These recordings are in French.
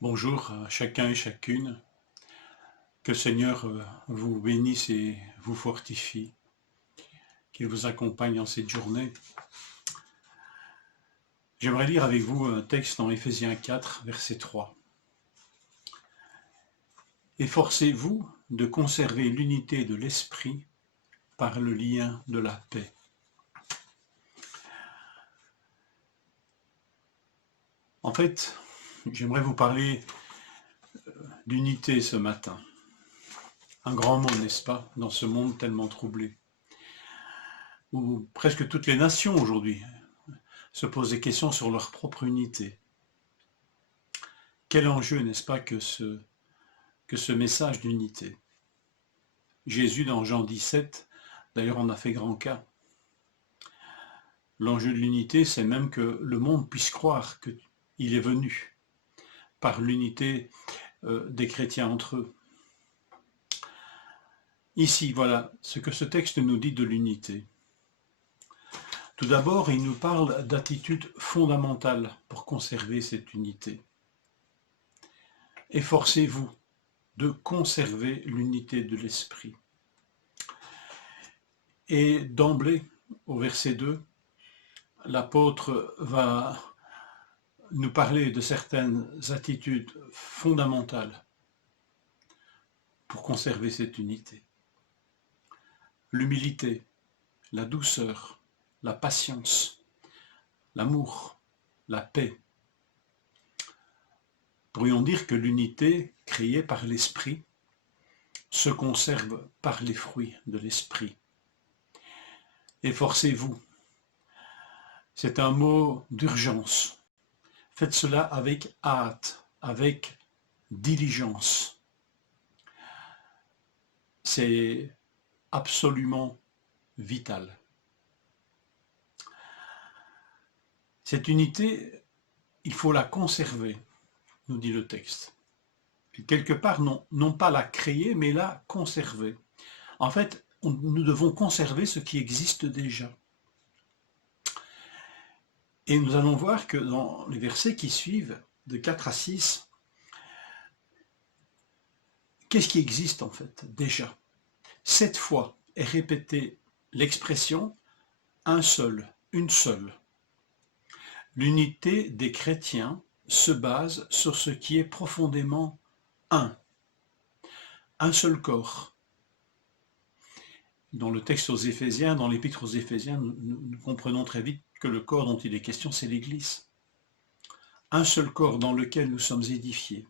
Bonjour à chacun et chacune. Que le Seigneur vous bénisse et vous fortifie, qu'il vous accompagne en cette journée. J'aimerais lire avec vous un texte dans Éphésiens 4, verset 3. Efforcez-vous de conserver l'unité de l'esprit par le lien de la paix. En fait, j'aimerais vous parler d'unité ce matin. Un grand mot, n'est-ce pas, dans ce monde tellement troublé, où presque toutes les nations aujourd'hui se posent des questions sur leur propre unité. Quel enjeu, n'est-ce pas, que ce message d'unité. Jésus, dans Jean 17, d'ailleurs, en a fait grand cas. L'enjeu de l'unité, c'est même que le monde puisse croire qu'il est venu par l'unité des chrétiens entre eux. Ici, voilà ce que ce texte nous dit de l'unité. Tout d'abord, il nous parle d'attitudes fondamentales pour conserver cette unité. Efforcez-vous de conserver l'unité de l'esprit. Et d'emblée, au verset 2, l'apôtre va nous parler de certaines attitudes fondamentales pour conserver cette unité. L'humilité, la douceur, la patience, l'amour, la paix. Pourrions dire que l'unité créée par l'esprit se conserve par les fruits de l'esprit. Efforcez-vous. C'est un mot d'urgence. Faites cela avec hâte, avec diligence. C'est absolument vital. Cette unité, il faut la conserver, nous dit le texte. Quelque part, non pas la créer, mais la conserver. En fait, nous devons conserver ce qui existe déjà. Et nous allons voir que dans les versets qui suivent, de 4 à 6, qu'est-ce qui existe en fait déjà? 7 fois est répétée l'expression « un seul »,« une seule ». L'unité des chrétiens se base sur ce qui est profondément un seul corps. Dans le texte aux Éphésiens, dans l'épître aux Éphésiens, nous comprenons très vite que le corps dont il est question, c'est l'Église. Un seul corps dans lequel nous sommes édifiés.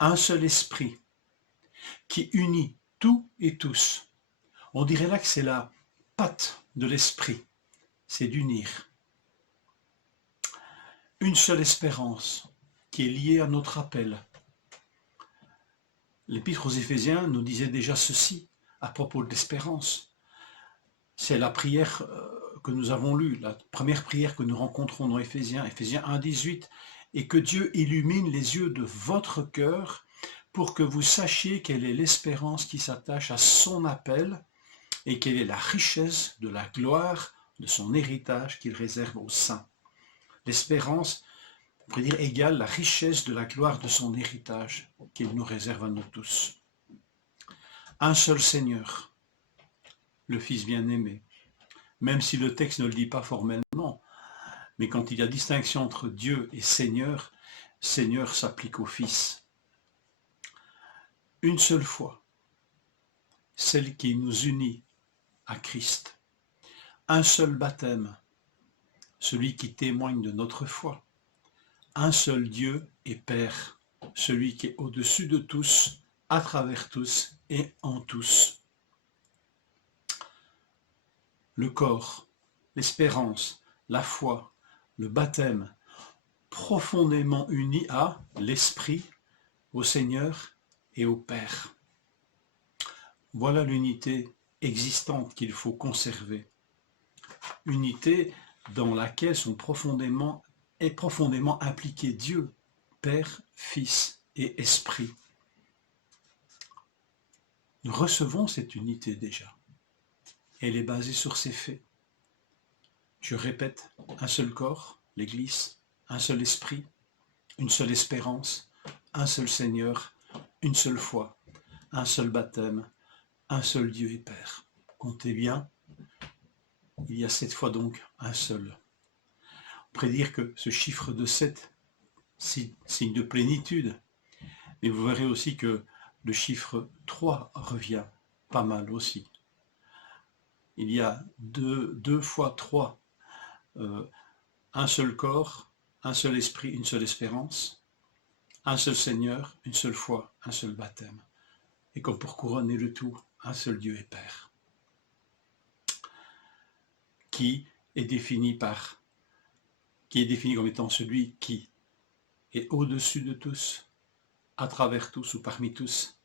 Un seul esprit qui unit tout et tous. On dirait là que c'est la patte de l'esprit, c'est d'unir. Une seule espérance qui est liée à notre appel. L'épître aux Éphésiens nous disait déjà ceci à propos de l'espérance. C'est la prière que nous avons lue, la première prière que nous rencontrons dans Éphésiens 1, 18, et que Dieu illumine les yeux de votre cœur pour que vous sachiez quelle est l'espérance qui s'attache à son appel et quelle est la richesse de la gloire de son héritage qu'il réserve aux saints. L'espérance, on pourrait dire, égale la richesse de la gloire de son héritage qu'il nous réserve à nous tous. Un seul Seigneur, le Fils bien-aimé, même si le texte ne le dit pas formellement, mais quand il y a distinction entre Dieu et Seigneur, Seigneur s'applique au Fils. Une seule foi, celle qui nous unit à Christ. Un seul baptême, celui qui témoigne de notre foi. Un seul Dieu et Père, celui qui est au-dessus de tous, à travers tous et en tous. Le corps, l'espérance, la foi, le baptême, profondément unis à l'Esprit, au Seigneur et au Père. Voilà l'unité existante qu'il faut conserver. Unité dans laquelle est profondément impliqué Dieu, Père, Fils et Esprit. Nous recevons cette unité déjà. Elle est basée sur ces faits. Je répète, un seul corps, l'Église, un seul esprit, une seule espérance, un seul Seigneur, une seule foi, un seul baptême, un seul Dieu et Père. Comptez bien, il y a 7 fois donc un seul. On pourrait dire que ce chiffre de 7, signe de plénitude, mais vous verrez aussi que le chiffre 3 revient pas mal aussi. Il y a deux fois 3, un seul corps, un seul esprit, une seule espérance, un seul Seigneur, une seule foi, un seul baptême. Et comme pour couronner le tout, un seul Dieu et Père, qui est défini comme étant celui qui est au-dessus de tous, à travers tous ou parmi tous,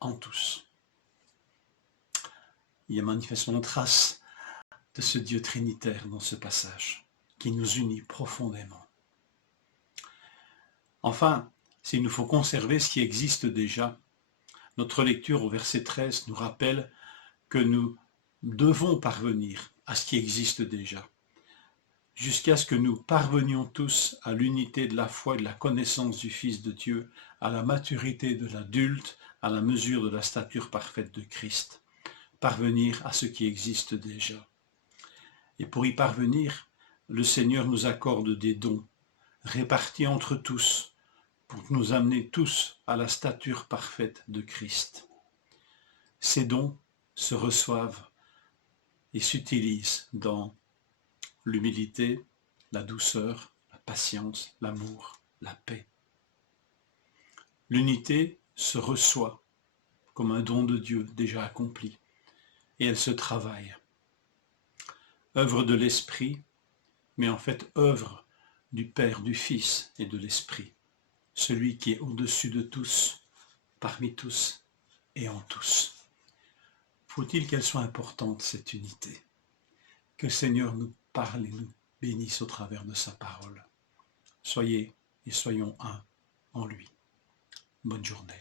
en tous. Il y a manifestement trace de ce Dieu trinitaire dans ce passage, qui nous unit profondément. Enfin, s'il nous faut conserver ce qui existe déjà, notre lecture au verset 13 nous rappelle que nous devons parvenir à ce qui existe déjà, jusqu'à ce que nous parvenions tous à l'unité de la foi et de la connaissance du Fils de Dieu, à la maturité de l'adulte, à la mesure de la stature parfaite de Christ. Parvenir à ce qui existe déjà. Et pour y parvenir, le Seigneur nous accorde des dons, répartis entre tous, pour nous amener tous à la stature parfaite de Christ. Ces dons se reçoivent et s'utilisent dans l'humilité, la douceur, la patience, l'amour, la paix. L'unité se reçoit comme un don de Dieu déjà accompli, et elle se travaille. Œuvre de l'Esprit, mais en fait œuvre du Père, du Fils et de l'Esprit, celui qui est au-dessus de tous, parmi tous et en tous. Faut-il qu'elle soit importante, cette unité? Que le Seigneur nous parle et nous bénisse au travers de sa parole. Soyez et soyons un en lui. Bonne journée.